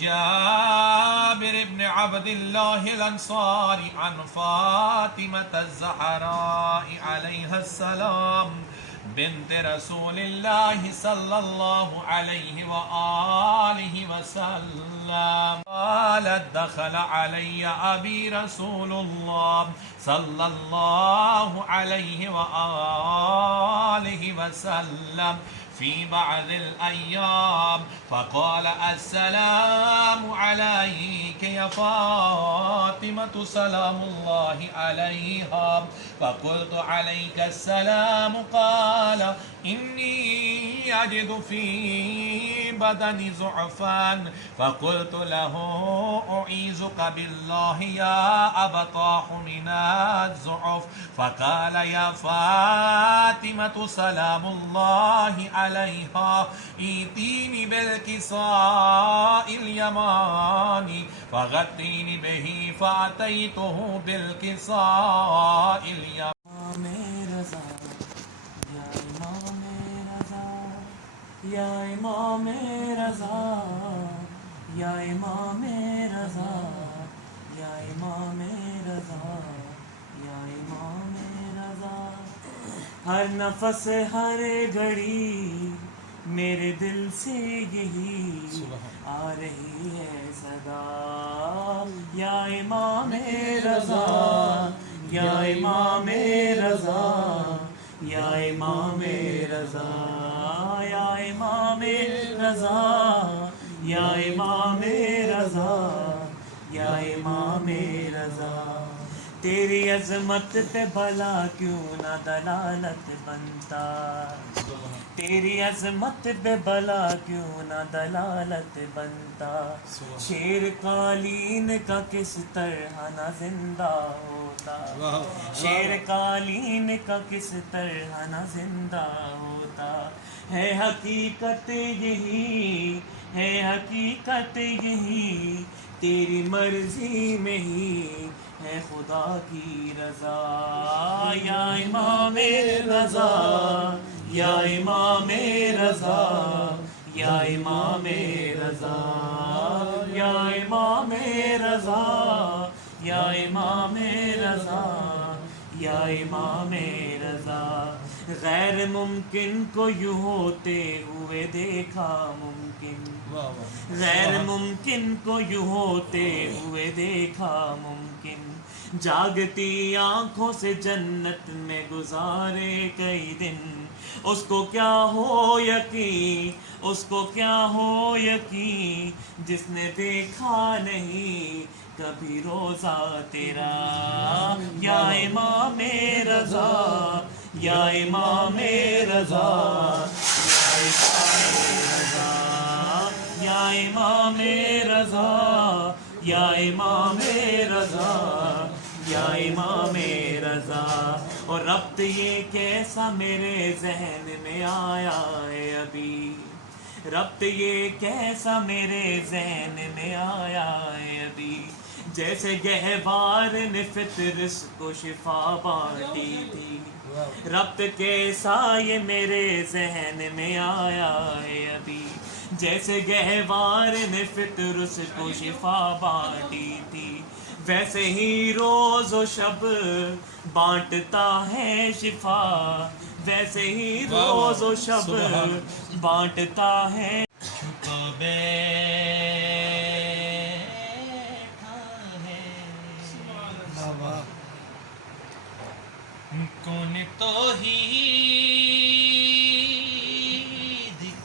جابر بن عبد الله الأنصاري عن فاطمة الزهراء عليها السلام بنت رسول الله صلى الله عليه وآله وسلم قالت دخل علي أبي رسول الله صلى الله عليه وآله وسلم في بعض الأيام فقال السلام عليك يا فاطمة سلام الله عليها فقلت عليك السلام قال إني أجد في بدني ضعفا فقلت له أعيذك بالله يا أبطاح من الضعف فقال يا فاطمة سلام الله عليها ائتيني بالكساء اليماني فغطيني به فأتيته بالكساء اليماني یا امام رضا یا امام رضا یا امام رضا یا امام رضا ہر نفس ہر گھڑی میرے دل سے یہی آ رہی ہے صدا یا امام رضا یا امام رضا یا امام رضا یا امام رضا یا امام رضا یا امام رضا تیری عظمت پہ بھلا کیوں نہ دلالت بنتا تیری عظمت پہ بھلا کیوں نہ دلالت بنتا شیر قالین کا کس طرح نہ زندہ ہوتا شیر قالین کا کس طرح نہ زندہ ہوتا ہے حقیقت یہی ہے حقیقت یہی تیری مرضی میں ہی ہے خدا کی رضا یا امام رضا یا امام رضا یا امام رضا یا امام رضا یا امام رضا یا امام رضا غیر ممکن کو یوں ہوتے ہوئے دیکھا ممکن غیر ممکن کو یوں ہوتے ہوئے دیکھا ممکن جاگتی آنکھوں سے جنت میں گزارے کئی دن اس کو کیا ہو یقین اس کو کیا ہو یقین جس نے دیکھا نہیں کبھی روزہ تیرا یا امام رضا یا امام رضا یا امام رضا یا امام رضا یا امام رضا اور ربط یہ کیسا میرے ذہن میں آیا ہے ابھی ربط یہ کیسا میرے ذہن میں آیا ہے ابھی جیسے گہوار نے فطرس کو شفا بانٹی تھی ربط کیسا یہ میرے ذہن میں آیا ہے ابھی جیسے گہوار نے فطرس کو شفا بانٹی تھی ویسے ہی روز و شب بانٹتا ہے شفا ویسے ہی روز و شب بانٹتا ہے چھپا بیٹھا ہے کون توحید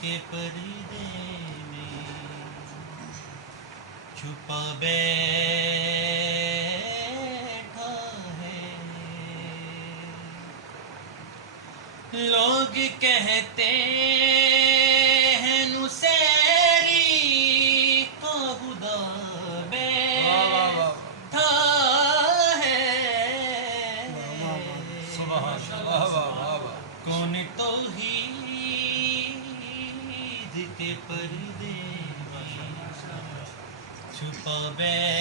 کے پردے میں چھپا بیٹھا ہے لوگ کہتے ہیں نصیری کو خدا بیٹھا ہے کون توحید کے پردے چھپا بیٹھا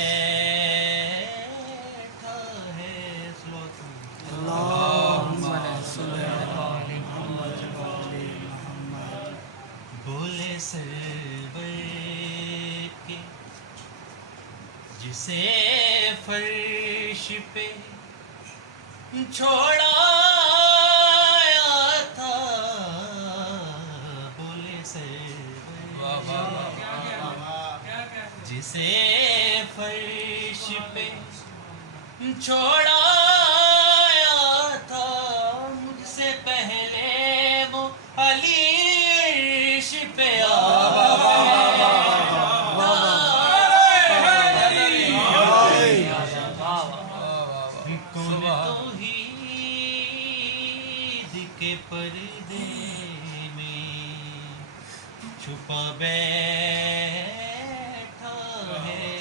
ہے اللہم صلی علی محمد بولے سرور کے جسے فرش پہ چھوڑا تھا بولے سرور، جسے فرش پہ چھوڑایا تھا مجھ سے پہلے وہ علی عرش پہ توحید کے پردے میں چھپا بیٹھا ہے،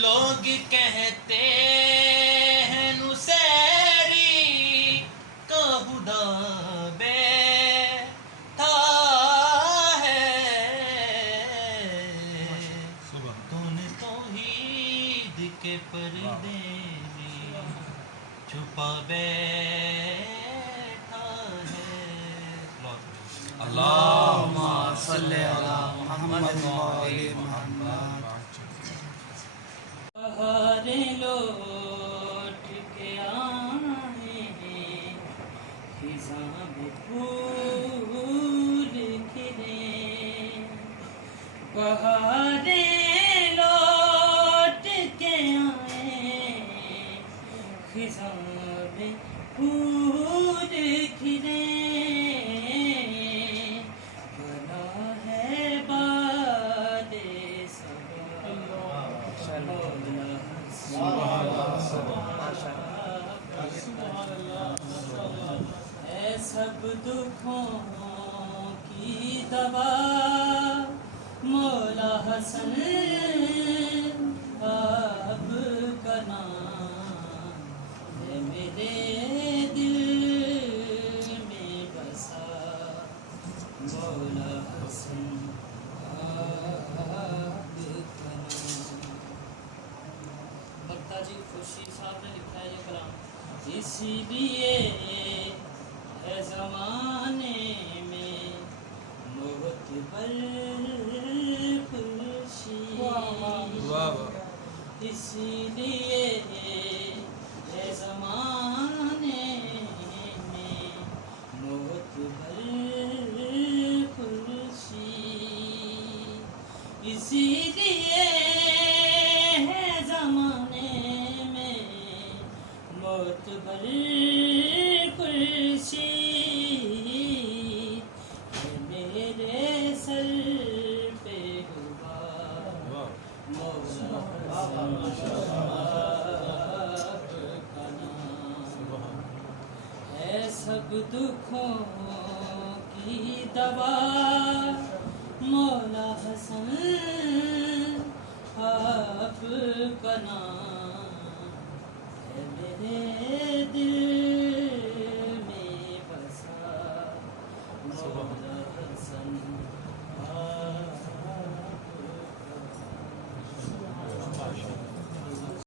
لوگ کہتے ہیں نصیری کا خدا بیٹھا ہے، کون توحید کے پردے میں چھپا بیٹھا ہے۔ اللہم صلی علی محمد و آل محمد۔ بہاریں لوٹ کے آئے ہیں، خزاں میں پھول کھلے، بہاریں لوٹ کے آئے ہیں، خزاں میں پھول کھلے، بنا ہے باد اے سب دکھوں کی دوا مولا حسن آپ کا نام ہے میرے دل میں بسا، مولا حسن آپ کا نام۔ بختہ جی خورشید صاحب نے لکھا ہے یہ کلام، اسی لیے ہے زمانے میں معتبر خورشید، اسی لیے ہے زمانے میں معتبر خورشید، اسی لیے ہے زمانے میں معتبر خورشید، ہے میرے سر پہ ہوا مولا حسن آپ کا نام، ہے سب دکھوں کی دوا مولا حسن آپ کا نام ہے میرے دل